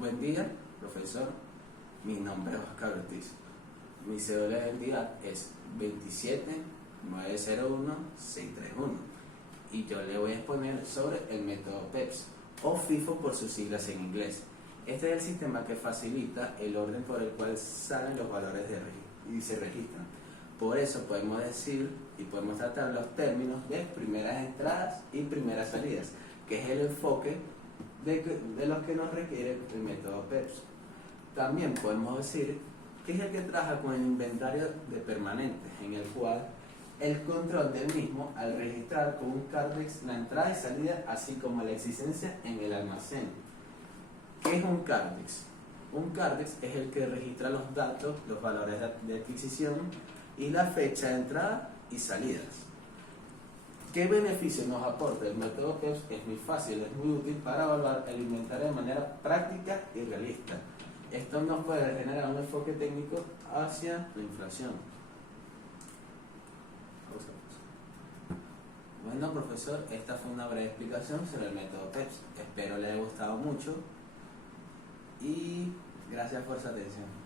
Buen día, profesor. Mi nombre es Oscar Ortiz. Mi cédula de identidad es 27901-631 y yo le voy a exponer sobre el método PEPS o FIFO por sus siglas en inglés. Este es el sistema que facilita el orden por el cual salen los valores y se registran. Por eso podemos decir y podemos tratar los términos de primeras entradas y primeras salidas, que es el enfoque de los que nos requiere el método PEPS. También podemos decir que es el que trabaja con el inventario de permanentes, en el cual el control del mismo al registrar con un CARDEX la entrada y salida, así como la existencia en el almacén. ¿Qué es un CARDEX? Un CARDEX es el que registra los datos, los valores de adquisición y la fecha de entrada y salidas. ¿Qué beneficio nos aporta el método PEPS? Es muy fácil, es muy útil para evaluar el inventario de manera práctica y realista. Esto nos puede generar un enfoque técnico hacia la inflación. Bueno, profesor, esta fue una breve explicación sobre el método PEPS. Espero le haya gustado mucho y gracias por su atención.